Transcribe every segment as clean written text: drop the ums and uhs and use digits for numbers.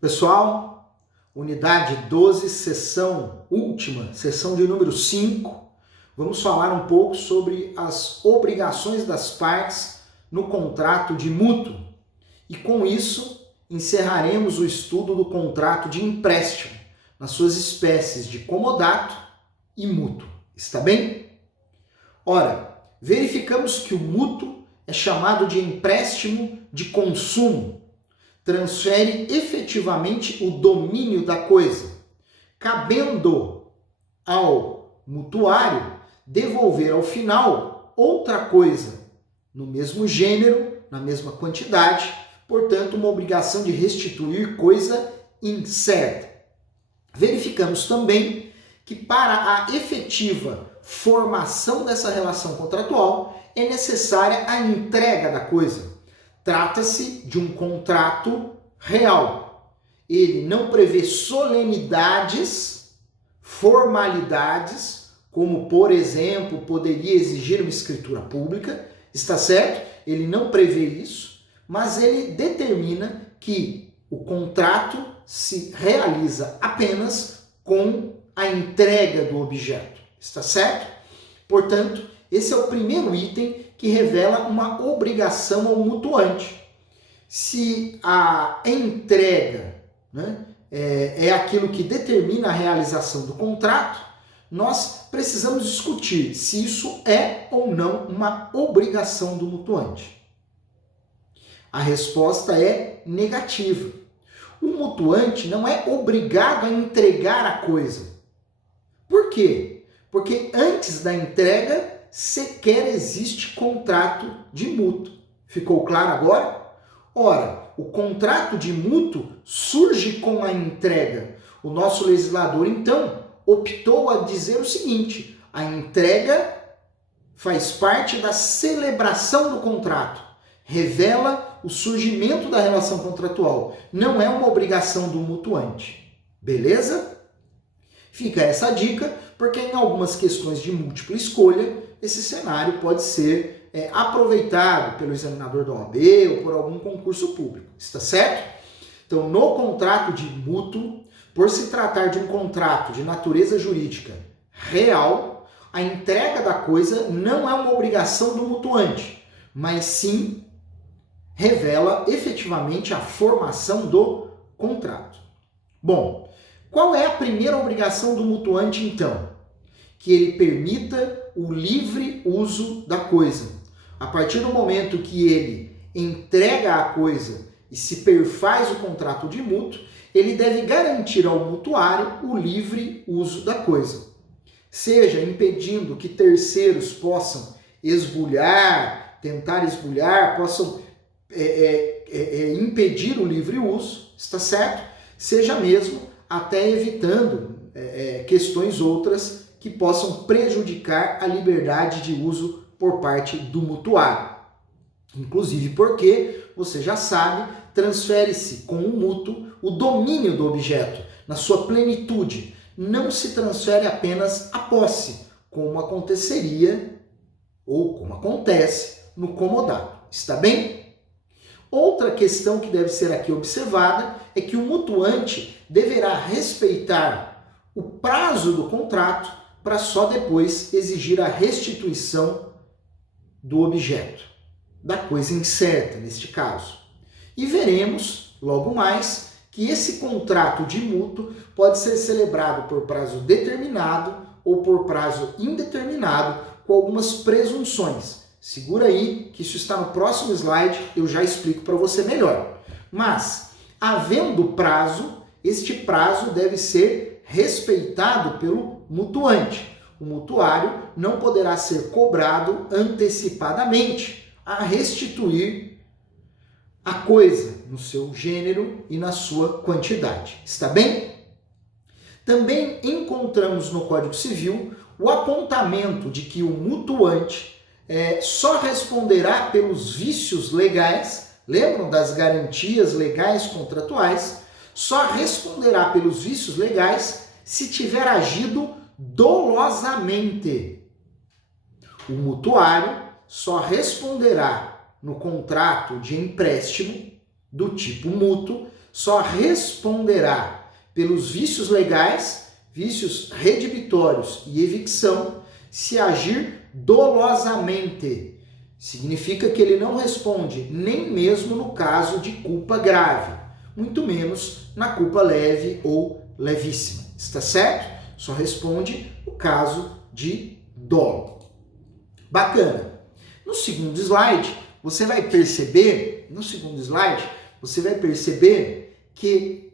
Pessoal, unidade 12, sessão última, sessão de número 5. Vamos falar um pouco sobre as obrigações das partes no contrato de mútuo. E com isso, encerraremos o estudo do contrato de empréstimo, nas suas espécies de comodato e mútuo. Está bem? Ora, verificamos que o mútuo é chamado de empréstimo de consumo. Transfere efetivamente o domínio da coisa, cabendo ao mutuário devolver ao final outra coisa no mesmo gênero, na mesma quantidade, portanto, uma obrigação de restituir coisa incerta. Verificamos também que para a efetiva formação dessa relação contratual é necessária a entrega da coisa. Trata-se de um contrato real. Ele não prevê solenidades, formalidades, como, por exemplo, poderia exigir uma escritura pública, está certo? Ele não prevê isso, mas ele determina que o contrato se realiza apenas com a entrega do objeto, está certo? Portanto, esse é o primeiro item que revela uma obrigação ao mutuante. Se a entrega, é aquilo que determina a realização do contrato, nós precisamos discutir se isso é ou não uma obrigação do mutuante. A resposta é negativa. O mutuante não é obrigado a entregar a coisa. Por quê? Porque antes da entrega sequer existe contrato de mútuo. Ficou claro agora? Ora, o contrato de mútuo surge com a entrega. O nosso legislador, então, optou a dizer o seguinte: a entrega faz parte da celebração do contrato, revela o surgimento da relação contratual, não é uma obrigação do mutuante. Beleza? Fica essa dica, porque em algumas questões de múltipla escolha, esse cenário pode ser aproveitado pelo examinador da OAB ou por algum concurso público, está certo? Então, no contrato de mútuo, por se tratar de um contrato de natureza jurídica real, a entrega da coisa não é uma obrigação do mutuante, mas sim revela efetivamente a formação do contrato. Bom, qual é a primeira obrigação do mutuante, então? Que ele permita o livre uso da coisa. A partir do momento que ele entrega a coisa e se perfaz o contrato de mútuo, ele deve garantir ao mutuário o livre uso da coisa. Seja impedindo que terceiros possam tentar esbulhar, possam impedir o livre uso, está certo? Seja mesmo até evitando questões outras que possam prejudicar a liberdade de uso por parte do mutuário. Inclusive porque, você já sabe, transfere-se com o mútuo o domínio do objeto na sua plenitude. Não se transfere apenas a posse, como aconteceria ou como acontece no comodato. Está bem? Outra questão que deve ser aqui observada é que o mutuante deverá respeitar o prazo do contrato para só depois exigir a restituição do objeto, da coisa incerta neste caso. E veremos logo mais que esse contrato de mútuo pode ser celebrado por prazo determinado ou por prazo indeterminado, com algumas presunções. Segura aí, que isso está no próximo slide, eu já explico para você melhor. Mas, havendo prazo, este prazo deve ser respeitado pelo mutuante. O mutuário não poderá ser cobrado antecipadamente a restituir a coisa no seu gênero e na sua quantidade. Está bem? Também encontramos no Código Civil o apontamento de que o mutuante só responderá pelos vícios legais, lembram das garantias legais contratuais? Só responderá pelos vícios legais se tiver agido dolosamente. O mutuário só responderá no contrato de empréstimo do tipo mútuo só responderá pelos vícios legais, vícios redibitórios e evicção se agir dolosamente. Significa que ele não responde nem mesmo no caso de culpa grave, muito menos na culpa leve ou levíssima. Está certo? Só responde no caso de dolo. Bacana. No segundo slide, você vai perceber que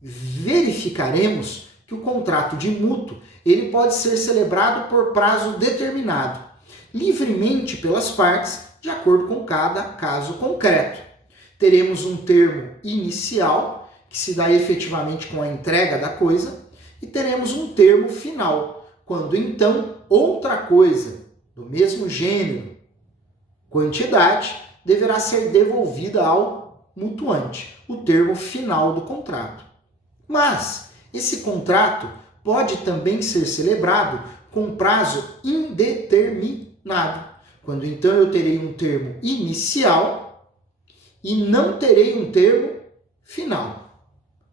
verificaremos que o contrato de mútuo ele pode ser celebrado por prazo determinado, livremente pelas partes, de acordo com cada caso concreto. Teremos um termo inicial, que se dá efetivamente com a entrega da coisa, e teremos um termo final, quando então outra coisa do mesmo gênero, quantidade, deverá ser devolvida ao mutuante, o termo final do contrato. Mas esse contrato pode também ser celebrado com prazo indeterminado, quando então eu terei um termo inicial e não terei um termo final.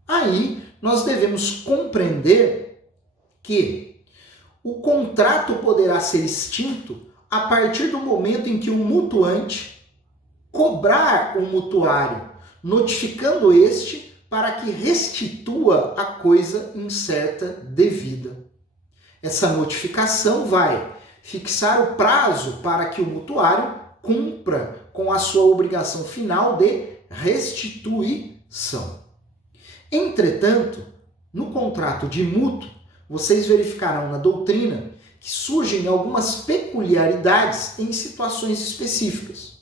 Aí nós devemos compreender que o contrato poderá ser extinto a partir do momento em que o mutuante cobrar o mutuário, notificando este para que restitua a coisa incerta devida. Essa notificação vai fixar o prazo para que o mutuário cumpra com a sua obrigação final de restituição. Entretanto, no contrato de mútuo, vocês verificarão na doutrina que surgem algumas peculiaridades em situações específicas.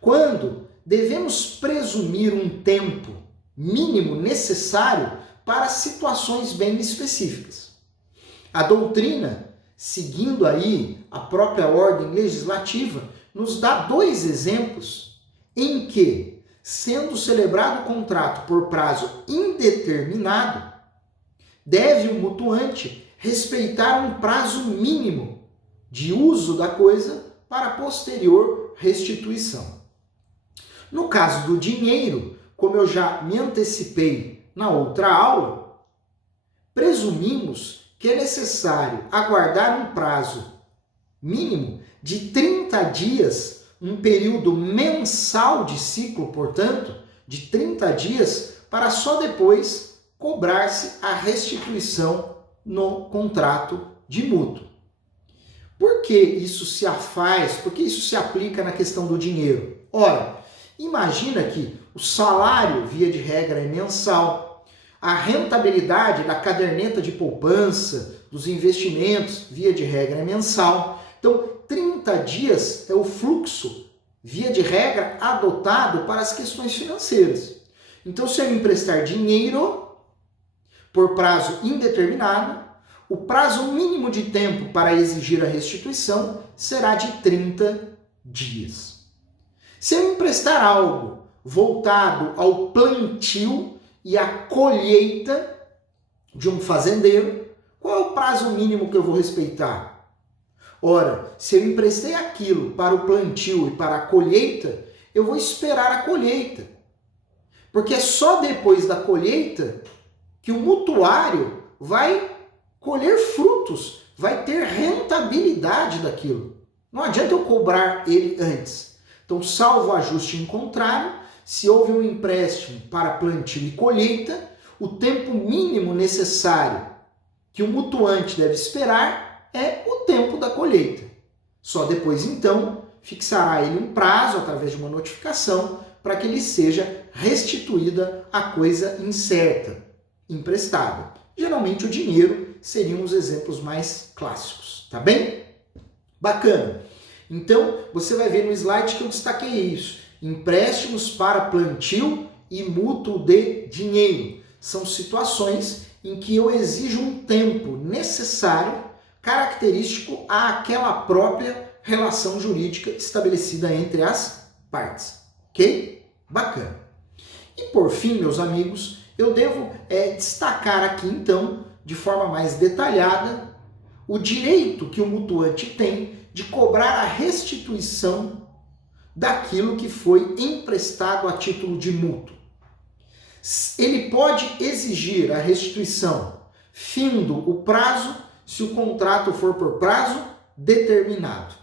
Quando devemos presumir um tempo mínimo necessário para situações bem específicas. A doutrina, seguindo aí a própria ordem legislativa, nos dá dois exemplos em que, sendo celebrado o contrato por prazo indeterminado, deve o mutuante respeitar um prazo mínimo de uso da coisa para posterior restituição. No caso do dinheiro, como eu já me antecipei na outra aula, presumimos que é necessário aguardar um prazo mínimo de 30 dias, um período mensal de ciclo, portanto, de 30 dias, para só depois cobrar-se a restituição no contrato de mútuo. Por que isso se faz? Por que isso se aplica na questão do dinheiro? Ora, imagina que o salário, via de regra, é mensal. A rentabilidade da caderneta de poupança, dos investimentos, via de regra, é mensal. Então, 30 dias é o fluxo, via de regra, adotado para as questões financeiras. Então, se eu emprestar dinheiro por prazo indeterminado, o prazo mínimo de tempo para exigir a restituição será de 30 dias. Se eu emprestar algo voltado ao plantio e à colheita de um fazendeiro, qual é o prazo mínimo que eu vou respeitar? Ora, se eu emprestei aquilo para o plantio e para a colheita, eu vou esperar a colheita. Porque é só depois da colheita que o mutuário vai colher frutos, vai ter rentabilidade daquilo. Não adianta eu cobrar ele antes. Então, salvo ajuste em contrário, se houve um empréstimo para plantio e colheita, o tempo mínimo necessário que o mutuante deve esperar é o tempo da colheita. Só depois, então, fixará ele um prazo, através de uma notificação, para que lhe seja restituída a coisa incerta, emprestada. Geralmente o dinheiro seriam os exemplos mais clássicos, tá bem? Bacana. Então, você vai ver no slide que eu destaquei isso. Empréstimos para plantio e mútuo de dinheiro. São situações em que eu exijo um tempo necessário, característico àquela própria relação jurídica estabelecida entre as partes. Ok? Bacana. E por fim, meus amigos, eu devo destacar aqui, então, de forma mais detalhada, o direito que o mutuante tem de cobrar a restituição daquilo que foi emprestado a título de mútuo. Ele pode exigir a restituição findo o prazo se o contrato for por prazo determinado.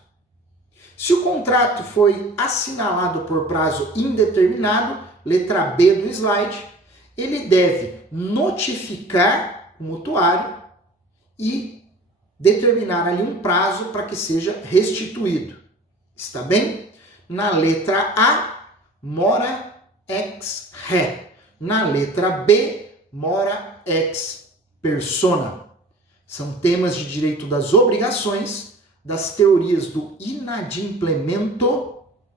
Se o contrato foi assinalado por prazo indeterminado, letra B do slide, ele deve notificar o mutuário e determinar ali um prazo para que seja restituído. Está bem? Na letra A, mora ex re. Na letra B, mora ex persona. São temas de direito das obrigações, das teorias do inadimplemento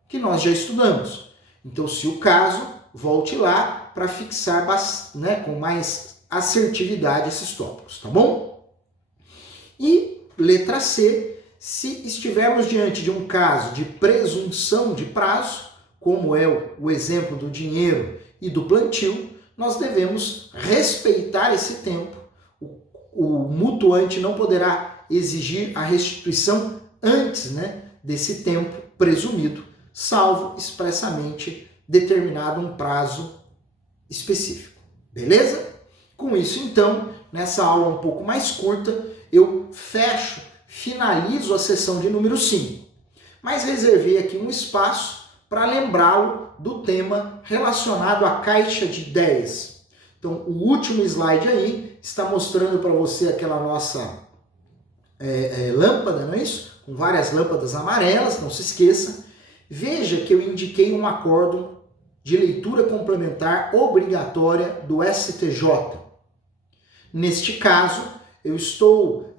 que nós já estudamos. Então, se o caso, volte lá para fixar com mais assertividade esses tópicos, tá bom? E letra C, se estivermos diante de um caso de presunção de prazo, como é o exemplo do dinheiro e do plantio, nós devemos respeitar esse tempo. O mutuante não poderá exigir a restituição antes desse tempo presumido, salvo expressamente determinado um prazo específico. Beleza? Com isso, então, nessa aula um pouco mais curta, eu finalizo a sessão de número 5. Mas reservei aqui um espaço para lembrá-lo do tema relacionado à caixa de ideias. Então, o último slide aí está mostrando para você aquela nossa lâmpada, não é isso? Com várias lâmpadas amarelas, não se esqueça. Veja que eu indiquei um acórdão de leitura complementar obrigatória do STJ. Neste caso, eu estou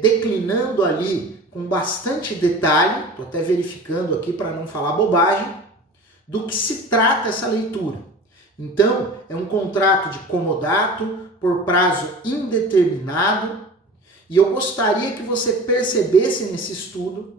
declinando ali com bastante detalhe, estou até verificando aqui para não falar bobagem, do que se trata essa leitura. Então, é um contrato de comodato por prazo indeterminado e eu gostaria que você percebesse nesse estudo,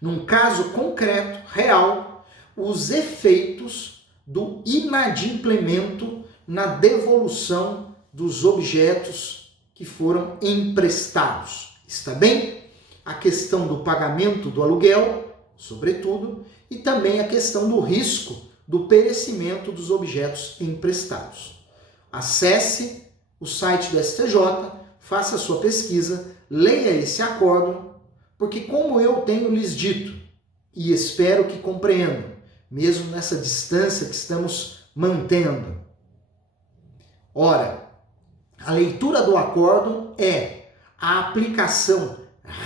num caso concreto, real, os efeitos do inadimplemento na devolução dos objetos que foram emprestados. Está bem? A questão do pagamento do aluguel, sobretudo, e também a questão do risco do perecimento dos objetos emprestados. Acesse o site do STJ, faça a sua pesquisa, leia esse acórdão, porque como eu tenho lhes dito, e espero que compreendam, mesmo nessa distância que estamos mantendo. Ora, a leitura do acórdão é a aplicação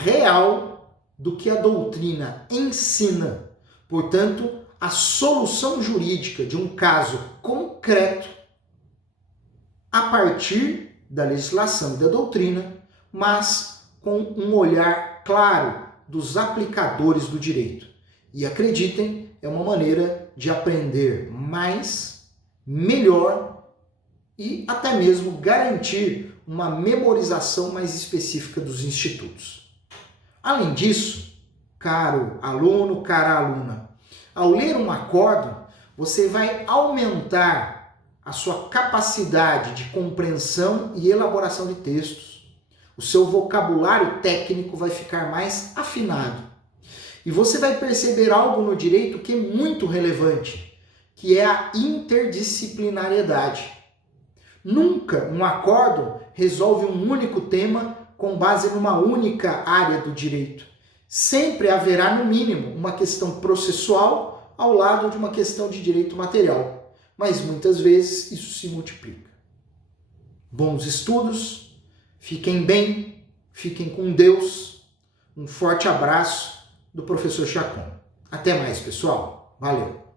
real do que a doutrina ensina, portanto, a solução jurídica de um caso concreto a partir da legislação e da doutrina, mas com um olhar claro dos aplicadores do direito. E acreditem, é uma maneira de aprender mais, melhor e até mesmo garantir uma memorização mais específica dos institutos. Além disso, caro aluno, cara aluna, ao ler um acórdão, você vai aumentar a sua capacidade de compreensão e elaboração de textos. O seu vocabulário técnico vai ficar mais afinado. E você vai perceber algo no direito que é muito relevante, que é a interdisciplinariedade. Nunca um acórdão resolve um único tema com base numa única área do direito. Sempre haverá, no mínimo, uma questão processual ao lado de uma questão de direito material. Mas muitas vezes isso se multiplica. Bons estudos, fiquem bem, fiquem com Deus. Um forte abraço do professor Chacon. Até mais, pessoal. Valeu!